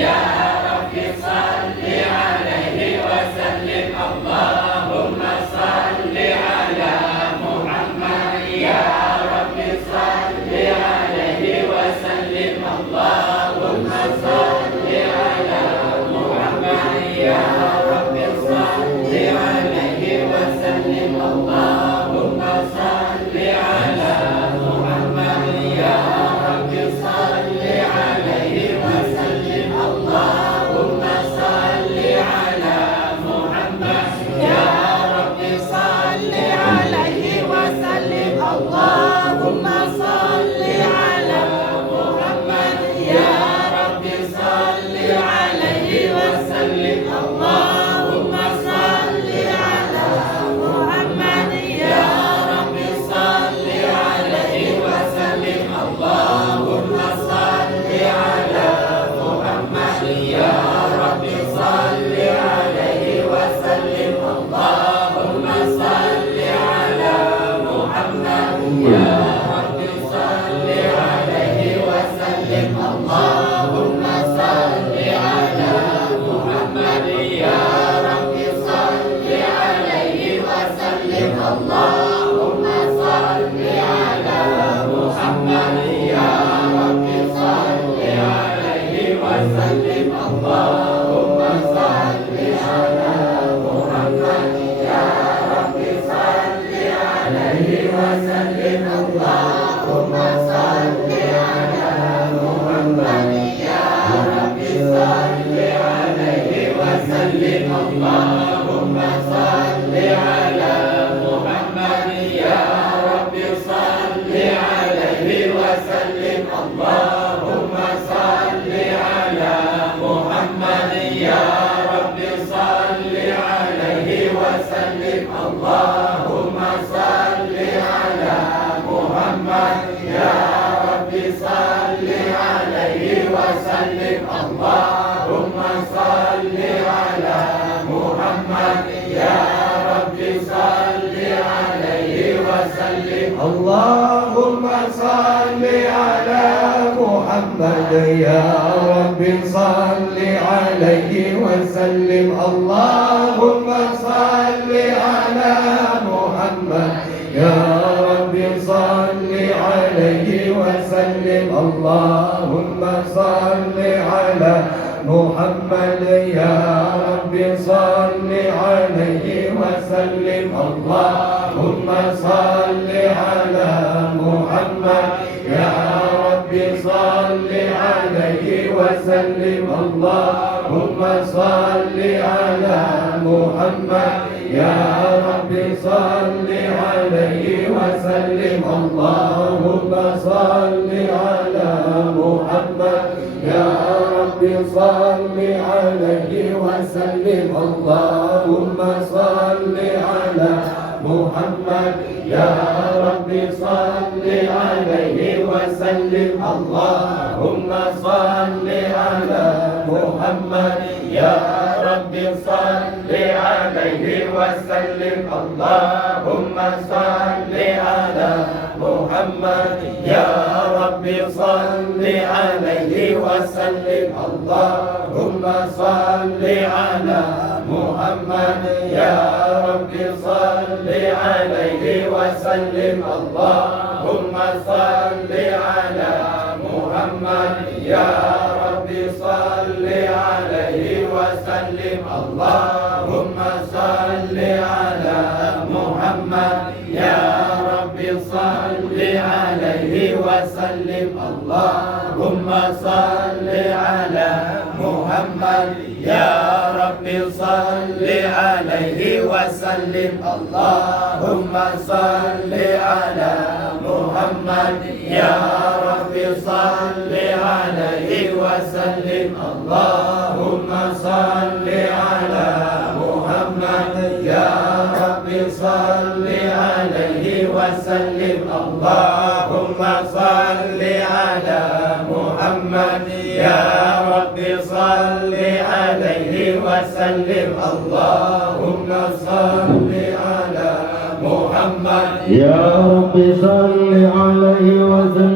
اللهم صل على محمد يا رب صل عليه وسلم. اللهم صل على محمد يا رب صل عليه وسلم. اللهم صل على محمد يا رب صل عليه وسلم. اللهم صل على محمد يا رب صل عليه وسلم. اللهم صل على محمد يا رب صل عليه وسلم. اللهم صل على محمد يا رب صل عليه وسلم. اللهم صل على محمد يا رب صل عليه وسلم. اللهم صل على محمد يا رب صل عليه وسلم. اللهم صل على محمد يا رب صل عليه وسلم. اللهم صل على محمد يا رب صل عليه وسلم. اللهم صل على محمد يا رب صل عليه وسلم. اللهم صل على محمد يا رب صل عليه وسلم. اللهم صل على محمد يا رب صل عليه وسلم. اللهم صل على محمد يا رب صل عليه وسلم. اللهم صل على محمد يا رب صل عليه وسلم. اللهم صل على محمد يا رب صل عليه وسلم. اللهم صل على محمد يا رب صل عليه وسلم.